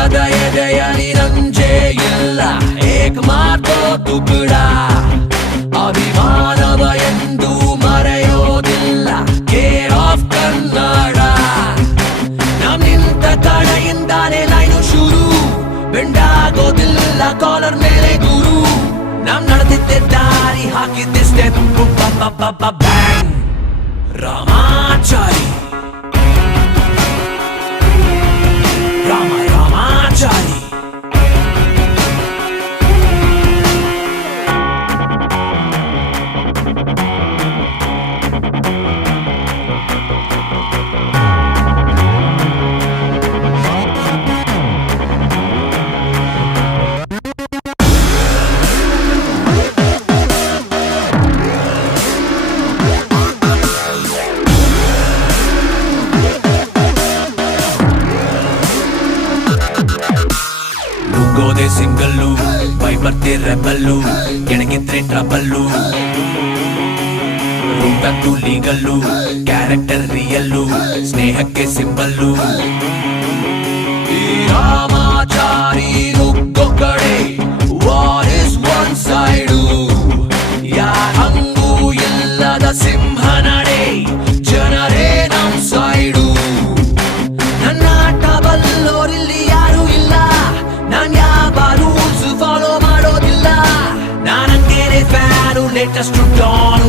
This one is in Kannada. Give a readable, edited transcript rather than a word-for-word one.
ಹೃದಯದ ಎದೆಯಲಿ ರಂಜೆ ಇಲ್ಲ ಏಕ್ ಮಾತೋ ತುಕುಡ ಅಭಿಮಾನವ ಎಂದು ಮರೆಯೋದಿಲ್ಲ ಕೇರ್ ಆಫ್ ಕನ್ನಡ ನಮ್ ನಿಂತ ಕಡೆಯಿಂದಾನೆ ಲೈನು ಶುರು ಬೆಂಡಾಗೋದಿಲ್ಲ ಕಾಲರ್ ಮೇಲೆ ಗುರು ನಮ್ ನಡೆದಿದ್ದೆ ದಾರಿ ಹಾಕಿದ್ದೆ ಸ್ಟೆಪ್ ಬ್ಯಾಂಗ್ ರಾಮಾಚಾರಿ ರಾಮಾಚಾರಿ ಗೋದೆ ಸಿಂಗಲ್ಲು ಬರ್ತೆ ರೆಬಲ್ಲು ಕೆಣಗಿದ್ರೆ ಟ್ರಬಲ್ಲು ರೂಟಂತೂ ಲೀಗಲ್ಲು ಕ್ಯಾರೆಕ್ಟರ್ ರಿಯಲ್ಲು ಸ್ನೇಹಕ್ಕೆ ಸಿಂಬಲ್ಲು ಈ ರಾಮಾಚಾರಿ ನುಗ್ಗೋ ಕಡೆ ವಾರ್ ಇಸ್ ಒನ್ ಸೈಡು ಯಾರಂಗೂ ಇಲ್ಲದ ಸಿಂಹ ನಡೆ ಜನರೇ ನಮ್ ಸೈಡು ನನ್ನ ಆಟ ಬಲ್ಲೋರಿಲ್ಲಿ ಯಾರು ಇಲ್ಲ ನಾನ್ ಯಾವ ರೂಲ್ಸ್ ಫಾಲೋ ಮಾಡೋದಿಲ್ಲ ನಾನಂಗೇನೆ ಫ್ಯಾನು ಲೇಟೆಸ್ಟ್ ಡಾನು